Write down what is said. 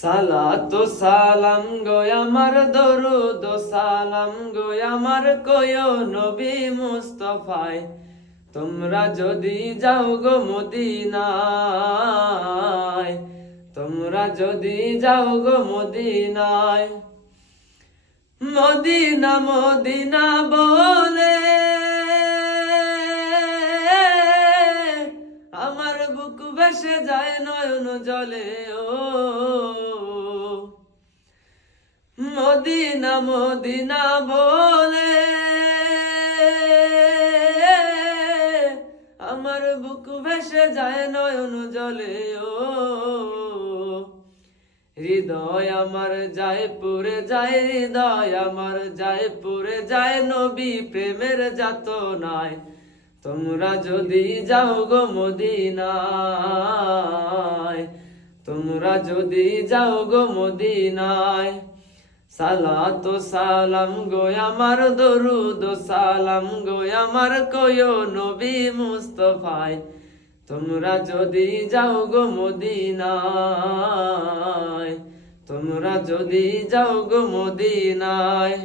সালাতু সালাম গো আমার দরুদ সালাম গো আমার কয়ো নবী মুস্তাফায়, তোমরা যদি যাও গো মদিনায়, তোমরা যদি যাও গো মদিনায়। মদিনা মদিনা বলে আমার বুক ভেসে যায় নয়ন জলে, ও মদিনা মদিনা বলে আমার বুক ভেসে যায় নয়ন জলে, ও হৃদয় আমার যায় পুরে যায়, হৃদয় আমার যায় পুরে যায় নবী প্রেমের যাতনায়। তোমরা যদি যাও গো মদিনায়, তোমরা যদি যাও গো মদিনায়। সালাতু সালাম গো আমার দরুদ সালাম গো আমার কয়ো নবী মুস্তাফায়, তোমরা যদি যাও গো মদিনায়, তোমরা যদি যাও গো মদিনায়।